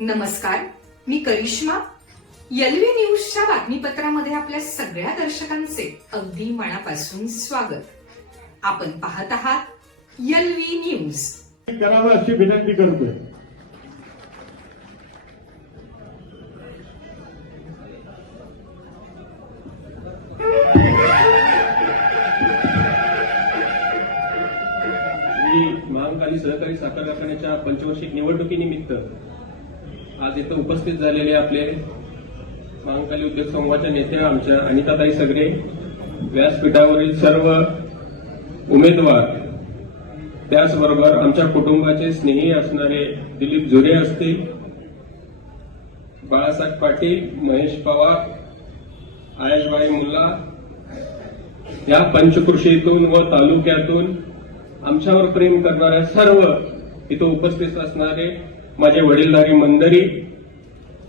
नमस्कार, मी करिश्मा. एलव्ही न्यूजच्या बातमीपत्रामध्ये आपल्या सगळ्या दर्शकांचे अगदी मनापासून स्वागत. आपण पाहत आहात एलव्ही न्यूज. करावं अशी विनंती करतोय. मी महाकाली सहकारी साखर कारखान्याच्या पंचवार्षिक निवडणुकीनिमित्त आज इथं उपस्थित झालेले आपले महाकाली उद्योग समूहाच्या नेत्या आमच्या अनिताताई सगरे, व्यासपीठावरील सर्व उमेदवार, त्याचबरोबर आमच्या कुटुंबाचे स्नेही असणारे दिलीप झुरे असतील, बाळासाहेब पाटील, महेश पवार, आयशबाई मुल्ला, या पंचकृषीतून व तालुक्यातून आमच्यावर प्रेम करणाऱ्या सर्व इथं उपस्थित असणारे माझे वडीलधारी मंडळी,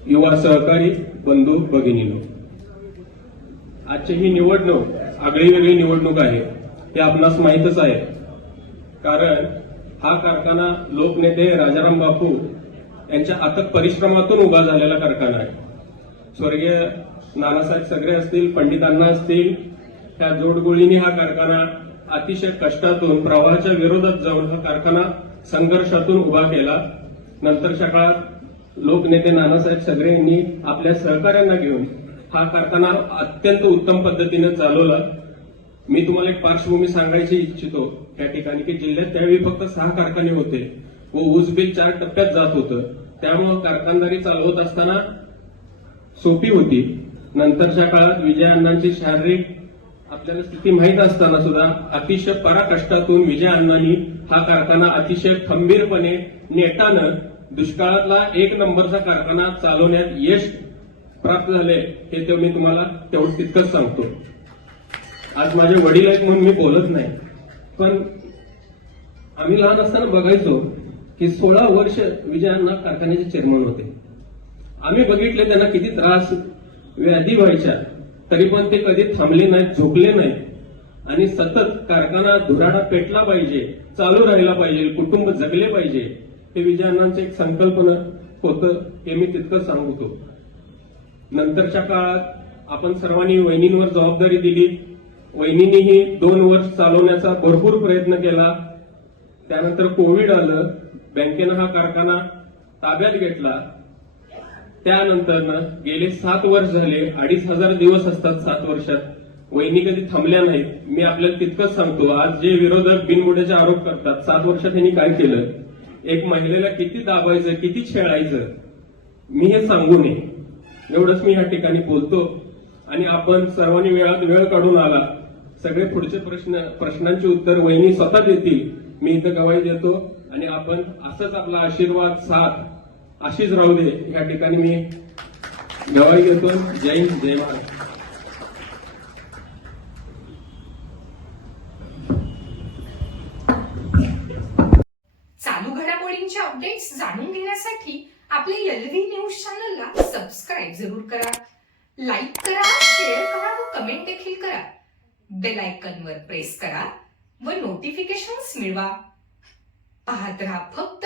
युवा सहकारी, बंधू भगिनींनो, आजची ही निवडणूक आगळी वेगळी निवडणूक आहे हे आपणास माहीतच आहे. कारण हा कारखाना लोकनेते राजाराम बापू यांच्या अथक परिश्रमातून उभा झालेला कारखाना आहे. स्वर्गीय नानासाहेब सगरे असतील, पंडितांना असतील, त्या जोडगोळीने हा कारखाना अतिशय कष्टातून प्रवाहाच्या विरोधात जाऊन हा कारखाना संघर्षातून उभा केला. नंतरच्या काळात लोकनेते नानासाहेब सगरे यांनी आपल्या सहकार्यांना घेऊन हा कारखाना अत्यंत उत्तम पद्धतीने चालवला. मी तुम्हाला एक पार्श्वभूमी सांगायची इच्छितो त्या ठिकाणी की जिल्ह्यात त्यावेळी फक्त 6 कारखाने होते व ऊस बिल 4 टप्प्यात जात होतं. त्यामुळे कारखानदारी चालवत असताना सोपी होती. नंतरच्या काळात विजय अण्णांची शारीरिक आपल्याला स्थिती माहीत असताना सुद्धा अतिशय पराकष्टातून विजय अण्णांनी हा कारखाना अतिशय खंबीरपणे नेटानं दुष्काळातला 1 नंबरचा कारखाना चालवण्यात यश प्राप्त झाले हे ते मी तुम्हाला तेवढं तितकंच सांगतो. आज माझे वडील आहेत म्हणून मी बोलत नाही, पण आम्ही लहान असताना बघायचो की 16 वर्ष विजय अण्णा कारखान्याचे चेअरमन होते. आम्ही बघितले त्यांना किती त्रास व्याधी व्हायच्या, तरी पण ते कधी थांबले नाहीत, झोपले नाहीत आणि सतत कारखाना धुराडा पेटला पाहिजे, चालू राहिला पाहिजे, कुटुंब जगले पाहिजे, हे विजय अण्णांचं एक संकल्पना होतं हे मी तितकंच सांगतो. नंतरच्या काळात आपण सर्वांनी वहिनींवर जबाबदारी दिली. वहिनींनीही 2 वर्ष चालवण्याचा भरपूर प्रयत्न केला. त्यानंतर कोविड आलं, बँकेनं हा कारखाना ताब्यात घेतला. त्यानंतर गेले 7 वर्ष झाले, 2500 दिवस असतात 7 वर्षात. वहिनी कधी थांबल्या नाहीत. मी आपल्याला तितकंच सांगतो, आज जे विरोधक बिनबुडाचे आरोप करतात, 7 वर्षात त्यांनी काय केलं, एक महिलेला किती दाबायचं, किती छेडायचं, मी हे सांगू नये एवढंच मी या ठिकाणी बोलतो. आणि आपण सर्वांनी वेळात वेळ काढून आला. सगळे पुढचे प्रश्नांची उत्तर वहिनी स्वतः देतील, मी इथं गवाही देतो. आणि आपण असंच आपला आशीर्वाद, साथ अशीच राहू दे या ठिकाणी मी गवाही देतो. जय हिंद, जय महाराष्ट्र. चालू घडामोडींचे अपडेट्स जाणून घेण्यासाठी आपल्या एलव्ही न्यूज चॅनलला सबस्क्राईब जरूर करा, लाईक करा, शेअर करा व कमेंट देखील करा. बेल आयकॉनवर प्रेस करा व नोटिफिकेशन्स मिळवा. पाहत रहा फक्त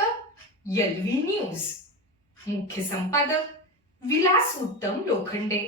एलव्ही न्यूज. मुख्य संपादक विलास उत्तम लोखंडे.